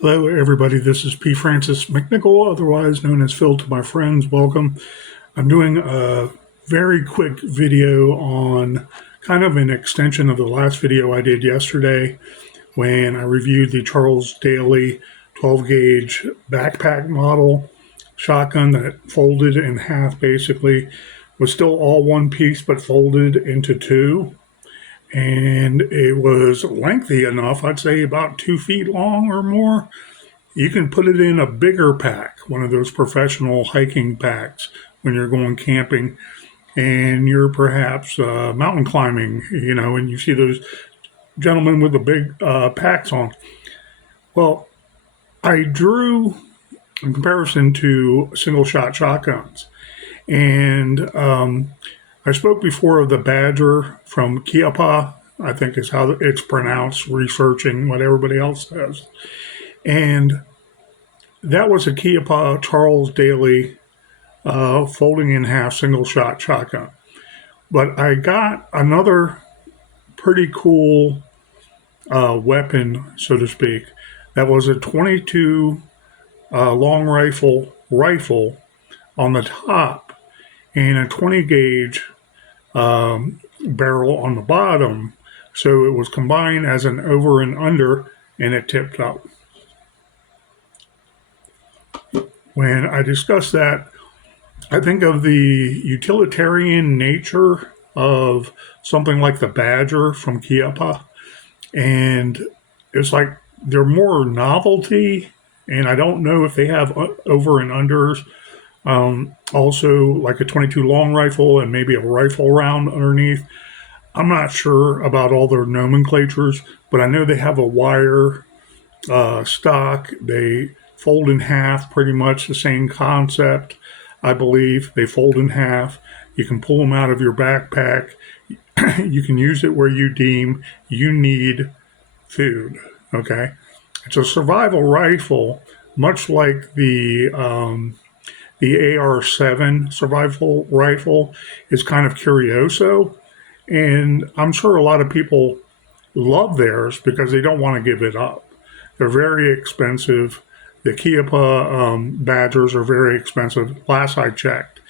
Hello, everybody. This is P. Francis McNichol, otherwise known as Phil to my friends. Welcome. I'm doing a very quick video on kind of an extension of the last video I did yesterday when I reviewed the Charles Daly 12 gauge backpack model shotgun that folded in half basically. Was still all one piece but folded into two. And it was lengthy enough, I'd say about 2 feet long or more. You can put it in a bigger pack, one of those professional hiking packs when you're going camping and you're perhaps mountain climbing, and you see those gentlemen with the big packs on. Well, I drew in comparison to single shot shotguns. And I spoke before of the Badger from Kiapa, I think is how it's pronounced, researching what everybody else says. And that was a Kiapa Charles Daly folding in half single shot shotgun. But I got another pretty cool weapon, so to speak, that was a 22 long rifle on the top and a 20 gauge barrel on the bottom. So it was combined as an over and under, and it tipped up. When I discuss that, I think of the utilitarian nature of something like the Badger from Kiapa. And it's like they're more novelty, and I don't know if they have over and unders. Also, like a 22 long rifle and maybe a rifle round underneath. I'm not sure about all their nomenclatures, but I know they have a wire stock. They fold in half, pretty much the same concept, I believe. They fold in half. You can pull them out of your backpack. You can use it where you deem you need food, okay? It's a survival rifle, much like the AR-7 survival rifle is kind of curioso. And I'm sure a lot of people love theirs because they don't want to give it up. They're very expensive. The Kiapa Badgers are very expensive, last I checked.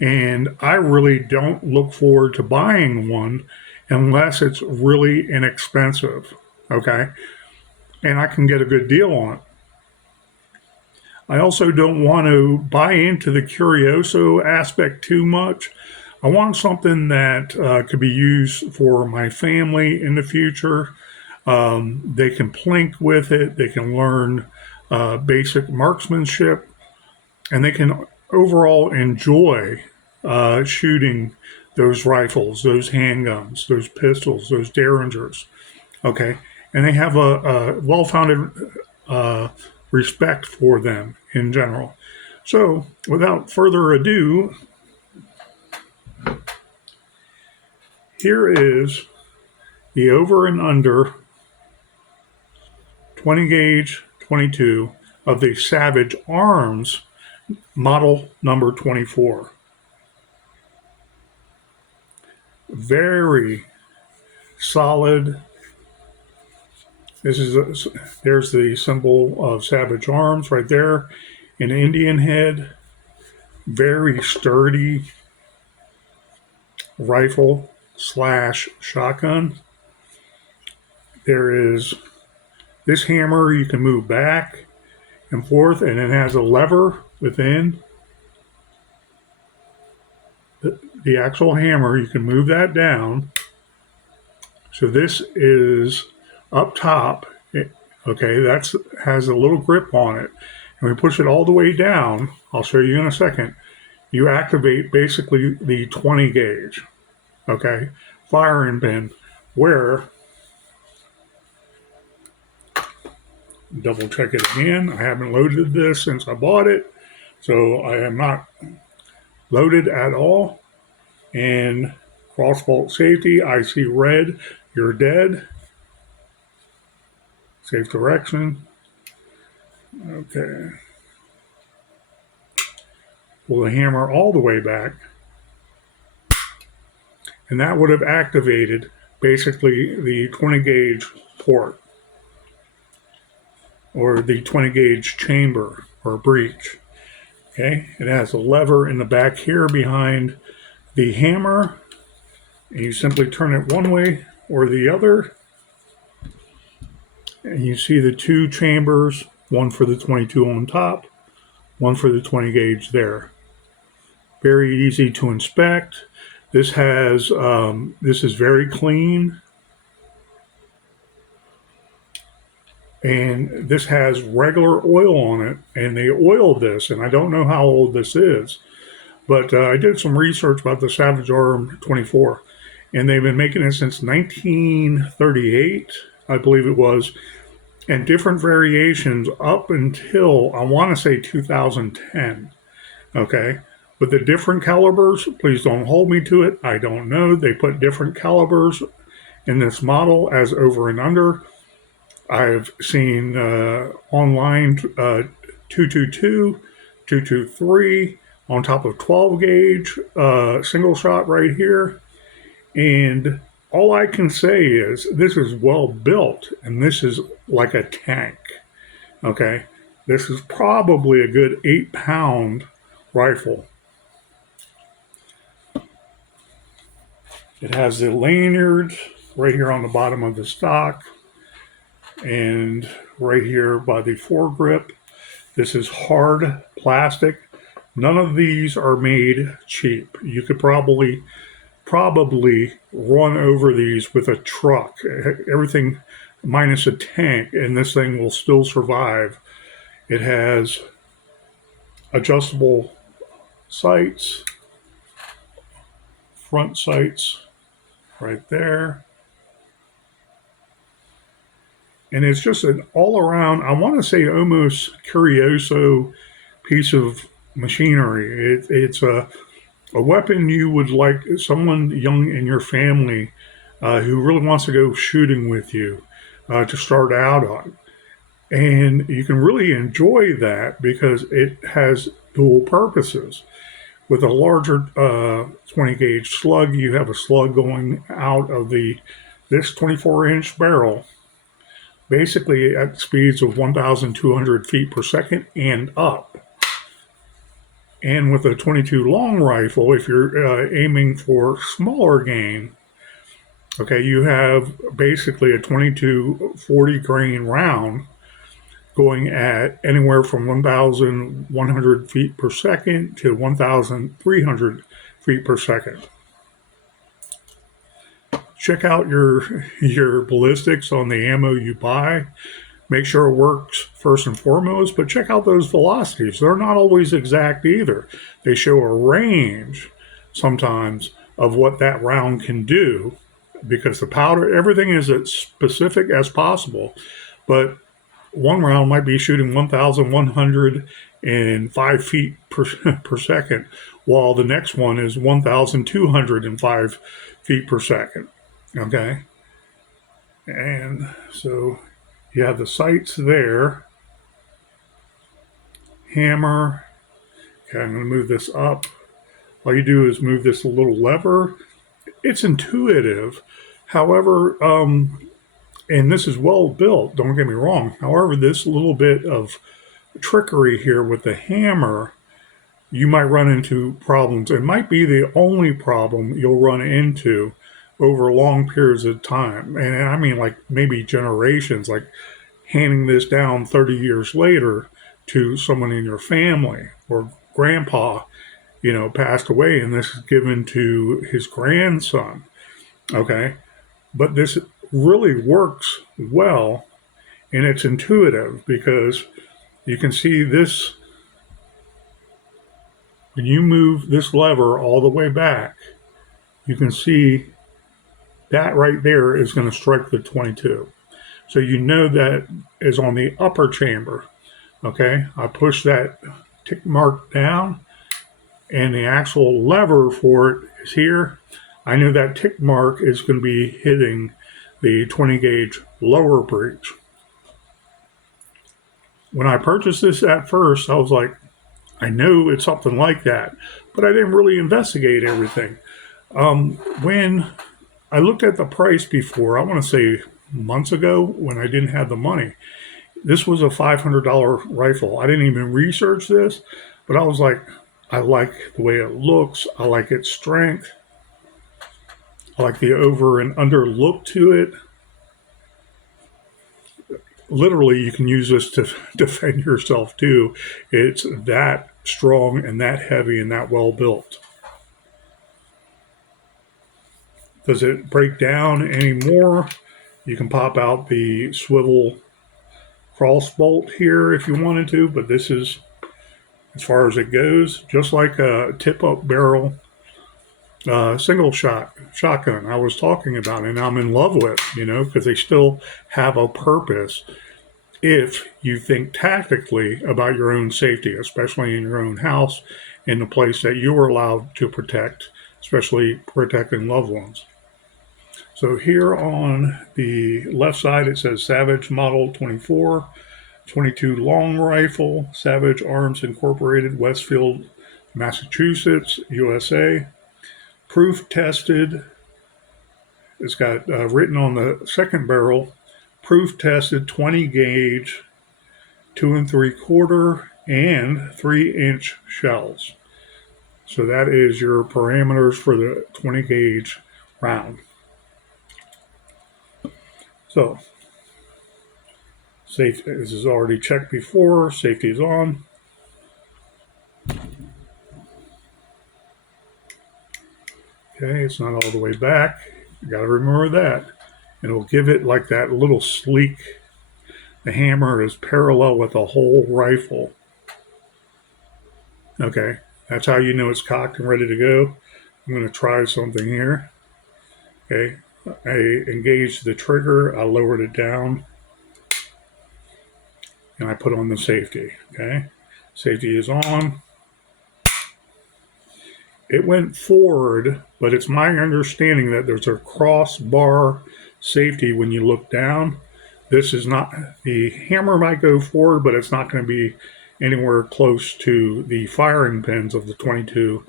And I really don't look forward to buying one unless it's really inexpensive, okay? And I can get a good deal on it. I also don't want to buy into the curioso aspect too much. I want something that could be used for my family in the future. They can plink with it. They can learn basic marksmanship, and they can overall enjoy shooting those rifles, those handguns, those pistols, those derringers. Okay, and they have a well-founded respect for them in general. So, without further ado, here is the over and under 20 gauge 22 of the Savage Arms model number 24. Very solid. There's the symbol of Savage Arms right there, an Indian head. Very sturdy rifle slash shotgun. There is this hammer you can move back and forth, and it has a lever within the actual hammer. You can move that down. So this is up top. Okay, that's has a little grip on it. And we push it all the way down. I'll show you in a second. You activate basically the 20 gauge, okay, firing pin, where, double check it again, I haven't loaded this since I bought it, so I am not loaded at all. And crossbolt safety, I see red, you're dead. Safe direction. Okay. Pull the hammer all the way back, and that would have activated basically the 20 gauge port. or the 20 gauge chamber or breech. Okay, it has a lever in the back here behind the hammer, and you simply turn it one way or the other, and you see the two chambers, one for the 22 on top, one for the 20 gauge there. Very easy to inspect. This is very clean, and this has regular oil on it, and they oiled this, and I don't know how old this is, but I did some research about the Savage Arm 24, and they've been making it since 1938, I believe it was, and different variations up until I want to say 2010. Okay. But the different calibers, please don't hold me to it. I don't know. They put different calibers in this model as over and under. I've seen online 222, 223 on top of 12 gauge, single shot right here. And all I can say is this is well built, and this is like a tank. Okay. This is probably a good 8-pound rifle. It has the lanyard right here on the bottom of the stock and right here by the foregrip. This is hard plastic. None of these are made cheap. You could probably run over these with a truck. Everything minus a tank, and this thing will still survive. It has adjustable sights, front sights right there. And it's just an all-around, I want to say almost curioso piece of machinery. It's a weapon you would like someone young in your family who really wants to go shooting with you to start out on. And you can really enjoy that because it has dual purposes. With a larger 20 gauge slug, you have a slug going out of this 24-inch barrel, basically at speeds of 1,200 feet per second and up. And with a 22 long rifle, if you're aiming for smaller game, okay, you have basically a 22 40 grain round going at anywhere from 1,100 feet per second to 1,300 feet per second. Check out your ballistics on the ammo you buy. Make sure it works first and foremost, but check out those velocities. They're not always exact either. They show a range sometimes of what that round can do because the powder, everything is as specific as possible, but one round might be shooting 1,105 feet per second, while the next one is 1,205 feet per second. Okay. And so you have the sights there. Hammer. Okay, I'm going to move this up. All you do is move this little lever. It's intuitive. However, and this is well built, don't get me wrong. However, this little bit of trickery here with the hammer, you might run into problems. It might be the only problem you'll run into over long periods of time. And I mean, like maybe generations, like handing this down 30 years later to someone in your family, or grandpa, passed away and this is given to his grandson. Okay. But this really works well, and it's intuitive because you can see this when you move this lever all the way back, you can see that right there is going to strike the 22. So you know that is on the upper chamber. Okay, I push that tick mark down, and the actual lever for it is here. I know that tick mark is going to be hitting the 20 gauge lower breech. When I purchased this at first, I was like, I know it's something like that, but I didn't really investigate everything. When I looked at the price before, I want to say months ago when I didn't have the money, This was a $500 rifle. I didn't even research this, but I was like, I like the way it looks. I like its strength. I like the over and under look to it. Literally, you can use this to defend yourself too. It's that strong and that heavy and that well built. Does it break down anymore? You can pop out the swivel cross bolt here if you wanted to, but this is as far as it goes, just like a tip up barrel single shot shotgun I was talking about, and I'm in love with, because they still have a purpose if you think tactically about your own safety, especially in your own house, in the place that you are allowed to protect, especially protecting loved ones. So here on the left side, it says Savage Model 24, 22 long rifle, Savage Arms Incorporated, Westfield, Massachusetts, USA. Proof tested. It's got written on the second barrel, proof tested 20 gauge, 2 3/4 and 3-inch shells. So that is your parameters for the 20 gauge round. So safety, this is already checked before, safety is on. Okay, it's not all the way back. You got to remember that. And it'll give it like that little sleek. The hammer is parallel with the whole rifle. Okay, that's how you know it's cocked and ready to go. I'm going to try something here. Okay, I engaged the trigger, I lowered it down, and I put on the safety. Okay, safety is on. It went forward, but it's my understanding that there's a crossbar safety when you look down. This is not, the hammer might go forward, but it's not going to be anywhere close to the firing pins of the 22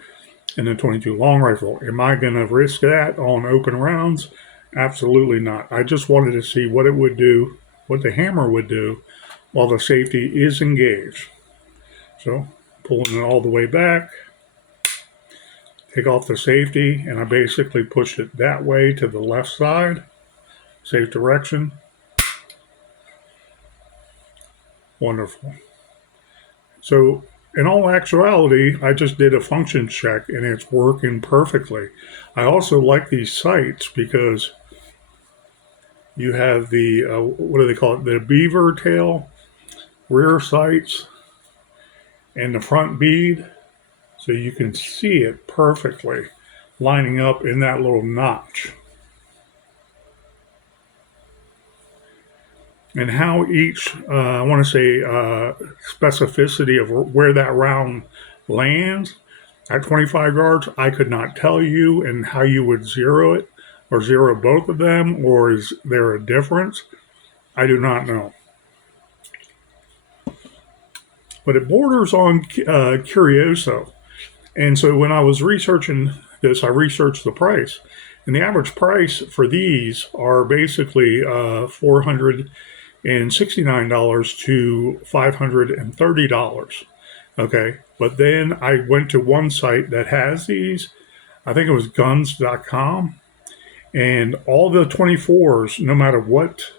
and the 22 long rifle. Am I going to risk that on open rounds? Absolutely not. I just wanted to see what it would do, what the hammer would do while the safety is engaged. So pulling it all the way back, take off the safety, and I basically pushed it that way to the left side, safe direction. Wonderful. So in all actuality, I just did a function check and it's working perfectly. I also like these sights because you have the, what do they call it? The beaver tail rear sights and the front bead. So you can see it perfectly lining up in that little notch. And how each, I want to say, specificity of where that round lands at 25 yards, I could not tell you, and how you would zero it or zero both of them, or is there a difference? I do not know. But it borders on curioso. And so when I was researching this, I researched the price. And the average price for these are basically $469 to $530. Okay. But then I went to one site that has these. I think it was guns.com. And all the 24s, no matter what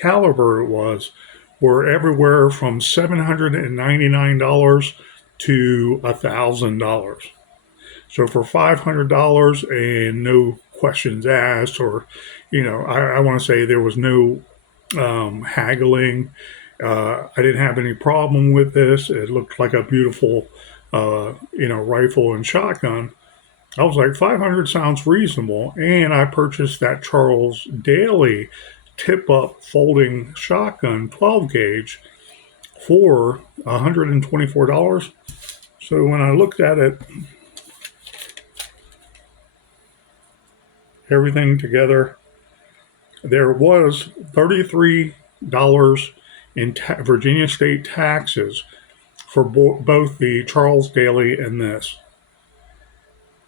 caliber it was, were everywhere from $799 to $1,000. So for $500 and no questions asked, or, I want to say there was no haggling. I didn't have any problem with this. It looked like a beautiful, rifle and shotgun. I was like, 500 sounds reasonable. And I purchased that Charles Daly tip up folding shotgun 12 gauge for $124. So when I looked at it, everything together, there was $33 in Virginia state taxes for both the Charles Daly and this.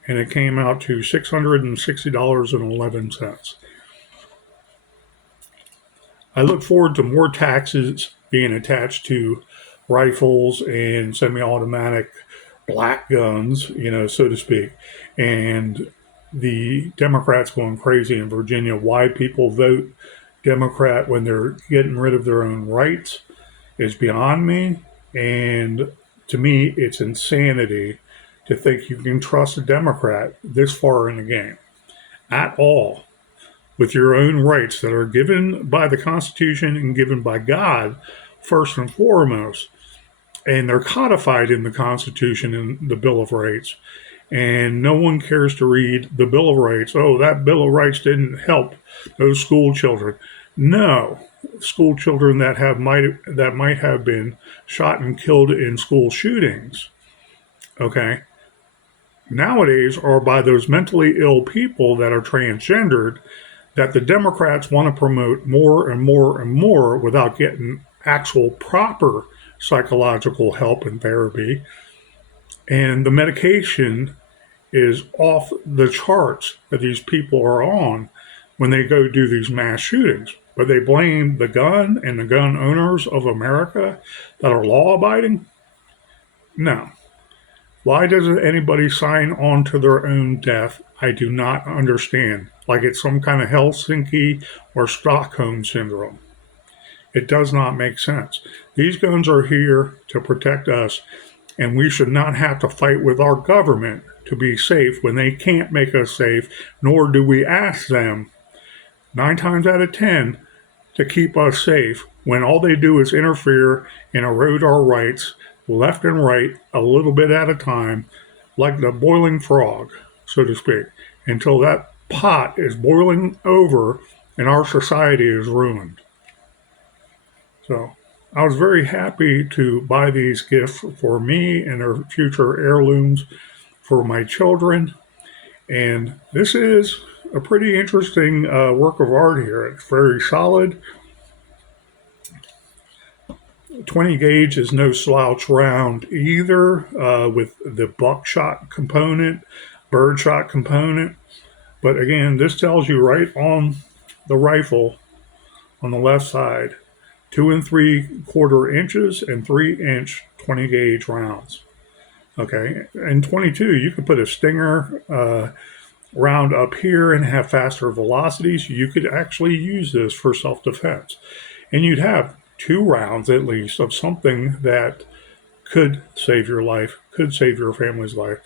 And it came out to $660.11. I look forward to more taxes being attached to rifles and semi-automatic black guns, so to speak, and the Democrats going crazy in Virginia. Why people vote Democrat when they're getting rid of their own rights is beyond me. And to me, it's insanity to think you can trust a Democrat this far in the game at all with your own rights that are given by the Constitution and given by God first and foremost. And they're codified in the Constitution and the Bill of Rights. And no one cares to read the Bill of Rights. Oh, that Bill of Rights didn't help those school children. No, school children that might have been shot and killed in school shootings. Okay, nowadays are by those mentally ill people that are transgendered that the Democrats want to promote more and more and more without getting actual proper psychological help and therapy. And the medication is off the charts that these people are on when they go do these mass shootings. But they blame the gun and the gun owners of America that are law abiding? No. Why doesn't anybody sign on to their own death? I do not understand. Like it's some kind of Helsinki or Stockholm syndrome. It does not make sense. These guns are here to protect us, and we should not have to fight with our government to be safe when they can't make us safe, nor do we ask them 9 times out of 10 to keep us safe when all they do is interfere and erode our rights left and right a little bit at a time, like the boiling frog, so to speak, until that pot is boiling over and our society is ruined. So I was very happy to buy these gifts for me and their future heirlooms for my children. And this is a pretty interesting work of art here. It's very solid. 20 gauge is no slouch round either, with the buckshot component, birdshot component. But again, this tells you right on the rifle on the left side, 2 3/4 inches and 3-inch 20 gauge rounds. Okay, and 22, you could put a Stinger round up here and have faster velocities. You could actually use this for self defense, and you'd have 2 rounds at least of something that could save your life, could save your family's life.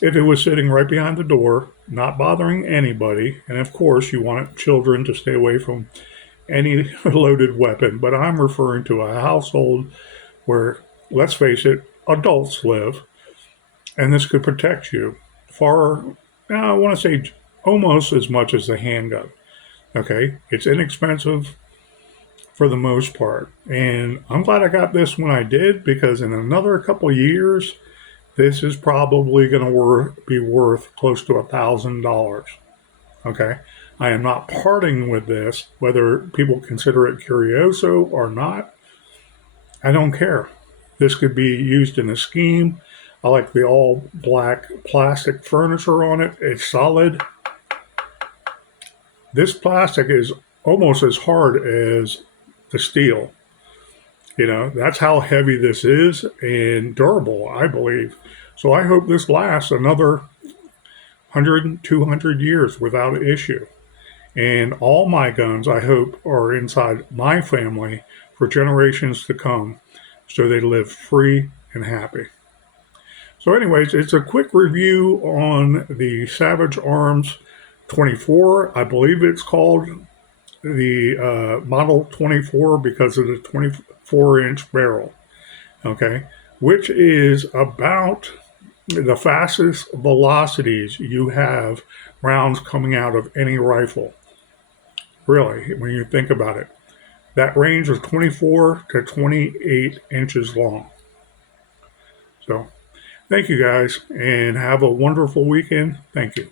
If it was sitting right behind the door, not bothering anybody, and of course you want children to stay away from any loaded weapon, but I'm referring to a household where, let's face it, adults live, and this could protect you far, I want to say almost as much as the handgun. Okay, it's inexpensive for the most part, and I'm glad I got this when I did, because in another couple of years, this is probably going to be worth close to $1,000. Okay, I am not parting with this, whether people consider it curioso or not. I don't care. This could be used in a scheme. I like the all black plastic furniture on it. It's solid. This plastic is almost as hard as the steel. That's how heavy this is and durable, I believe. So I hope this lasts another 100, 200 years without issue. And all my guns, I hope, are inside my family for generations to come, so they live free and happy. So anyways, it's a quick review on the Savage Arms 24. I believe it's called the Model 24 because of the 24-inch barrel, okay, which is about the fastest velocities you have rounds coming out of any rifle. Really, when you think about it, that range is 24 to 28 inches long. So thank you guys, and have a wonderful weekend. Thank you.